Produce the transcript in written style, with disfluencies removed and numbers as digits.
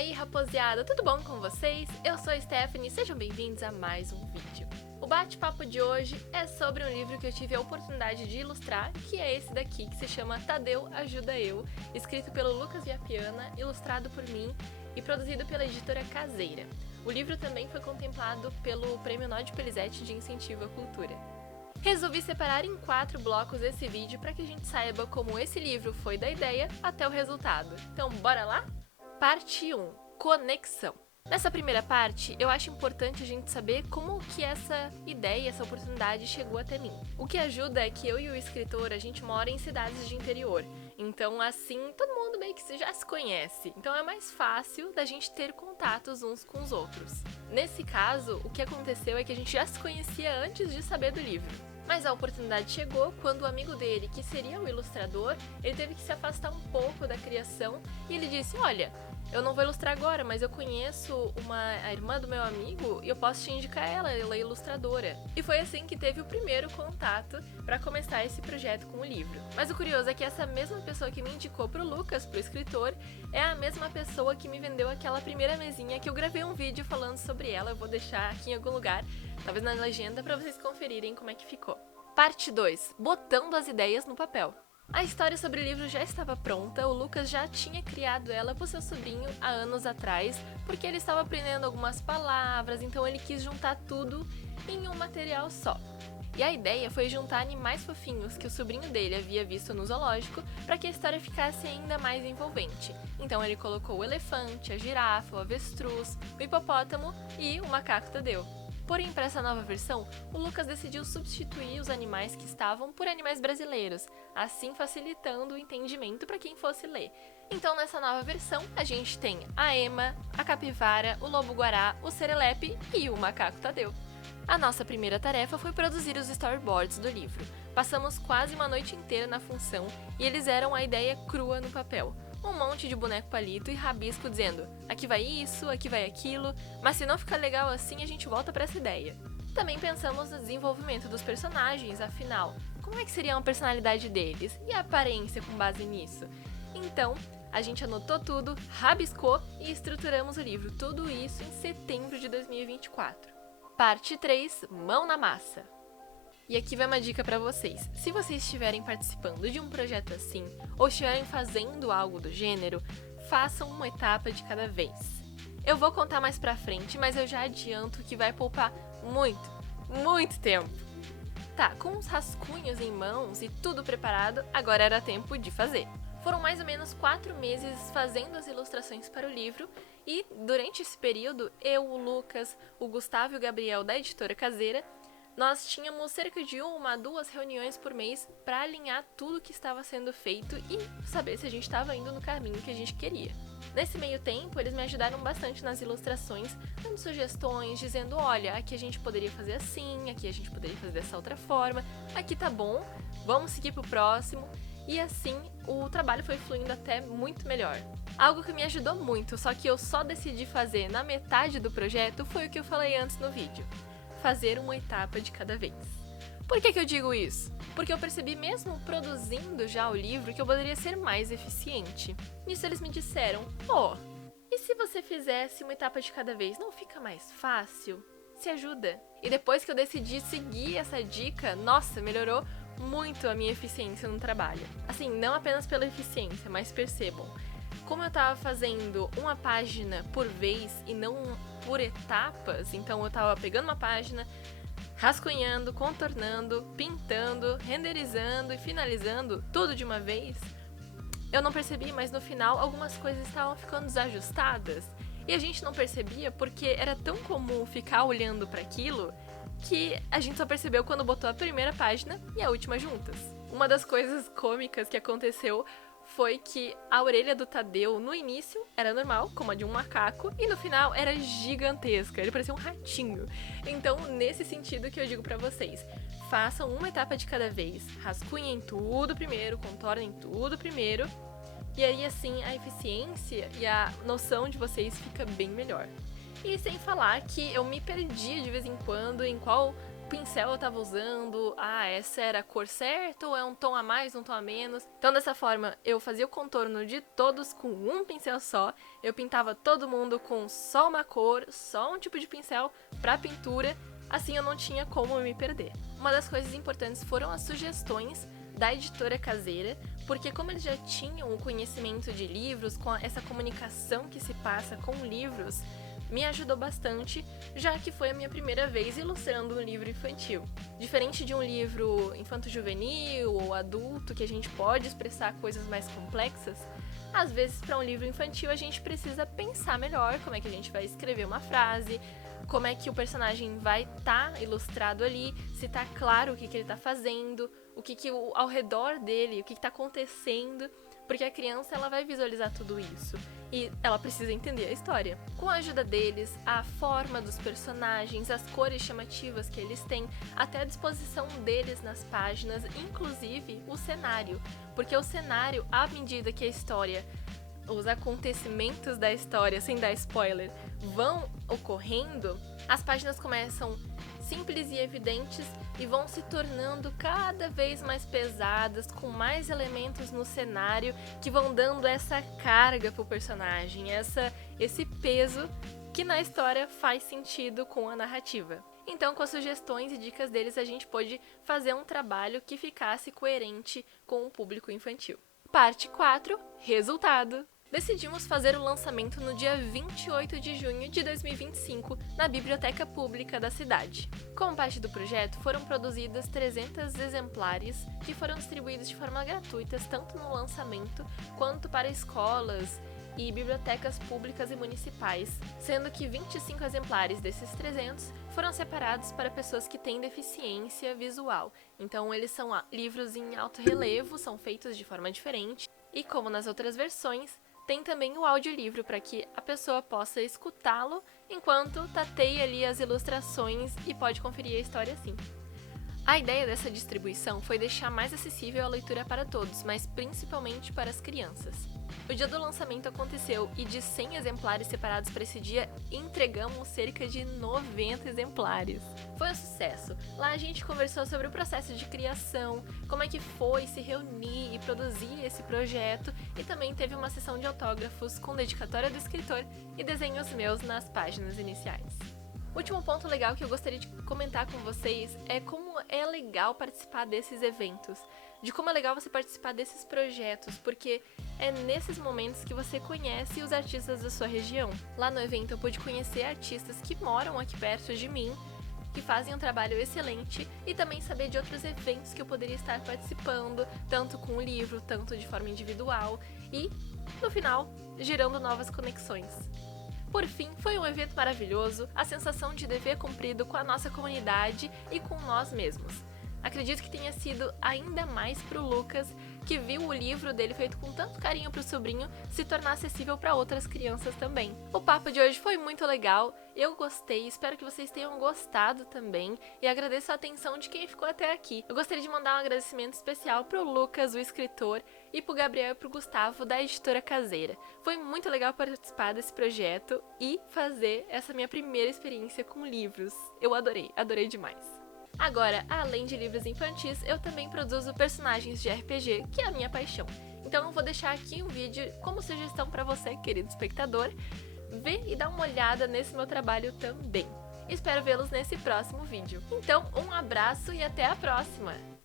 aí, rapaziada, tudo bom com vocês? Eu sou a Stephanie, sejam bem-vindos a mais um vídeo. O bate-papo de hoje é sobre um livro que eu tive a oportunidade de ilustrar, que é esse daqui, que se chama Tadeu Ajuda Eu, escrito pelo Lucas Viapiana, ilustrado por mim e produzido pela editora Caseira. O livro também foi contemplado pelo Prêmio Nod Pelizete de Incentivo à Cultura. Resolvi separar em 4 blocos esse vídeo para que a gente saiba como esse livro foi da ideia até o resultado. Então, bora lá? Parte 1. Conexão. Nessa primeira parte, eu acho importante a gente saber como que essa ideia, essa oportunidade chegou até mim. O que ajuda é que eu e o escritor, a gente mora em cidades de interior. Então, assim, todo mundo meio que já se conhece. Então, é mais fácil da gente ter contatos uns com os outros. Nesse caso, o que aconteceu é que a gente já se conhecia antes de saber do livro. Mas a oportunidade chegou quando o amigo dele, que seria o ilustrador, ele teve que se afastar um pouco da criação e ele disse, olha, eu não vou ilustrar agora, mas eu conheço a irmã do meu amigo e eu posso te indicar ela é ilustradora. E foi assim que teve o primeiro contato para começar esse projeto com o livro. Mas o curioso é que essa mesma pessoa que me indicou pro Lucas, pro escritor, é a mesma pessoa que me vendeu aquela primeira mesinha que eu gravei um vídeo falando sobre ela, eu vou deixar aqui em algum lugar, talvez na legenda, para vocês conferirem como é que ficou. Parte 2. Botando as ideias no papel. A história sobre o livro já estava pronta, o Lucas já tinha criado ela para o seu sobrinho há anos atrás, porque ele estava aprendendo algumas palavras, então ele quis juntar tudo em um material só. E a ideia foi juntar animais fofinhos que o sobrinho dele havia visto no zoológico para que a história ficasse ainda mais envolvente. Então ele colocou o elefante, a girafa, o avestruz, o hipopótamo e o macaco Tadeu. Porém, para essa nova versão, o Lucas decidiu substituir os animais que estavam por animais brasileiros, assim facilitando o entendimento para quem fosse ler. Então, nessa nova versão, a gente tem a ema, a capivara, o lobo-guará, o serelepe e o macaco Tadeu. A nossa primeira tarefa foi produzir os storyboards do livro. Passamos quase uma noite inteira na função e eles eram a ideia crua no papel. Um monte de boneco palito e rabisco dizendo aqui vai isso, aqui vai aquilo, mas se não ficar legal assim a gente volta para essa ideia. Também pensamos no desenvolvimento dos personagens, afinal, como é que seria a personalidade deles e a aparência com base nisso? Então, a gente anotou tudo, rabiscou e estruturamos o livro, tudo isso em setembro de 2024. Parte 3, mão na massa. E aqui vai uma dica para vocês. Se vocês estiverem participando de um projeto assim, ou estiverem fazendo algo do gênero, façam uma etapa de cada vez. Eu vou contar mais pra frente, mas eu já adianto que vai poupar muito tempo. Tá, com os rascunhos em mãos e tudo preparado, agora era tempo de fazer. Foram mais ou menos 4 meses fazendo as ilustrações para o livro e, durante esse período, eu, o Lucas, o Gustavo e o Gabriel da editora Caseira, nós tínhamos cerca de 1 a 2 reuniões por mês para alinhar tudo que estava sendo feito e saber se a gente estava indo no caminho que a gente queria. Nesse meio tempo, eles me ajudaram bastante nas ilustrações, dando sugestões, dizendo, olha, aqui a gente poderia fazer assim, aqui a gente poderia fazer dessa outra forma, aqui tá bom, vamos seguir pro próximo. E assim, o trabalho foi fluindo até muito melhor. Algo que me ajudou muito, só que eu só decidi fazer na metade do projeto, foi o que eu falei antes no vídeo. Fazer uma etapa de cada vez. Por que eu digo isso? Porque eu percebi mesmo produzindo já o livro que eu poderia ser mais eficiente. Nisso eles me disseram, e se você fizesse uma etapa de cada vez, não fica mais fácil? Se ajuda. E depois que eu decidi seguir essa dica, nossa, melhorou muito a minha eficiência no trabalho. Assim, não apenas pela eficiência, mas percebam, como eu tava fazendo uma página por vez e não por etapas, então eu tava pegando uma página, rascunhando, contornando, pintando, renderizando e finalizando tudo de uma vez, eu não percebi, mas no final algumas coisas estavam ficando desajustadas e a gente não percebia porque era tão comum ficar olhando para aquilo que a gente só percebeu quando botou a primeira página e a última juntas. Uma das coisas cômicas que aconteceu foi que a orelha do Tadeu, no início, era normal, como a de um macaco, e no final era gigantesca, ele parecia um ratinho. Então, nesse sentido que eu digo pra vocês, façam uma etapa de cada vez, rascunhem tudo primeiro, contornem tudo primeiro, e aí assim a eficiência e a noção de vocês fica bem melhor. E sem falar que eu me perdia de vez em quando em qual pincel eu tava usando, essa era a cor certa ou é um tom a mais, um tom a menos. Então dessa forma eu fazia o contorno de todos com um pincel só, eu pintava todo mundo com só uma cor, só um tipo de pincel pra pintura, assim eu não tinha como me perder. Uma das coisas importantes foram as sugestões da editora caseira, porque como eles já tinham o conhecimento de livros, com essa comunicação que se passa com livros, me ajudou bastante, já que foi a minha primeira vez ilustrando um livro infantil. Diferente de um livro infanto-juvenil ou adulto, que a gente pode expressar coisas mais complexas, às vezes para um livro infantil a gente precisa pensar melhor como é que a gente vai escrever uma frase, como é que o personagem vai estar ilustrado ali, se tá claro o que ele tá fazendo, o que ao redor dele, o que tá acontecendo, porque a criança ela vai visualizar tudo isso e ela precisa entender a história. Com a ajuda deles, a forma dos personagens, as cores chamativas que eles têm, até a disposição deles nas páginas, inclusive o cenário, porque o cenário, à medida que a história, os acontecimentos da história, sem dar spoiler, vão ocorrendo, as páginas começam simples e evidentes e vão se tornando cada vez mais pesadas, com mais elementos no cenário que vão dando essa carga pro personagem, esse peso que na história faz sentido com a narrativa. Então, com as sugestões e dicas deles, a gente pôde fazer um trabalho que ficasse coerente com o público infantil. Parte 4, resultado! Decidimos fazer o lançamento no dia 28 de junho de 2025 na Biblioteca Pública da cidade. Como parte do projeto, foram produzidas 300 exemplares que foram distribuídos de forma gratuita tanto no lançamento quanto para escolas e bibliotecas públicas e municipais, sendo que 25 exemplares desses 300 foram separados para pessoas que têm deficiência visual. Então eles são livros em alto relevo, são feitos de forma diferente e, como nas outras versões, tem também o audiolivro para que a pessoa possa escutá-lo enquanto tateia ali as ilustrações e pode conferir a história assim. A ideia dessa distribuição foi deixar mais acessível a leitura para todos, mas principalmente para as crianças. O dia do lançamento aconteceu e de 100 exemplares separados para esse dia, entregamos cerca de 90 exemplares. Foi um sucesso. Lá a gente conversou sobre o processo de criação, como é que foi se reunir e produzir esse projeto, e também teve uma sessão de autógrafos com dedicatória do escritor e desenhos meus nas páginas iniciais. O último ponto legal que eu gostaria de comentar com vocês é como é legal participar desses eventos, de como é legal você participar desses projetos, porque é nesses momentos que você conhece os artistas da sua região. Lá no evento eu pude conhecer artistas que moram aqui perto de mim, que fazem um trabalho excelente, e também saber de outros eventos que eu poderia estar participando, tanto com o livro, tanto de forma individual, e, no final, gerando novas conexões. Por fim, foi um evento maravilhoso, a sensação de dever cumprido com a nossa comunidade e com nós mesmos. Acredito que tenha sido ainda mais pro Lucas, que viu o livro dele feito com tanto carinho pro sobrinho se tornar acessível para outras crianças também. O papo de hoje foi muito legal, eu gostei, espero que vocês tenham gostado também e agradeço a atenção de quem ficou até aqui. Eu gostaria de mandar um agradecimento especial pro Lucas, o escritor, e pro Gabriel e pro Gustavo, da editora caseira. Foi muito legal participar desse projeto e fazer essa minha primeira experiência com livros. Eu adorei demais. Agora, além de livros infantis, eu também produzo personagens de RPG, que é a minha paixão. Então eu vou deixar aqui um vídeo como sugestão para você, querido espectador, ver e dar uma olhada nesse meu trabalho também. Espero vê-los nesse próximo vídeo. Então, um abraço e até a próxima!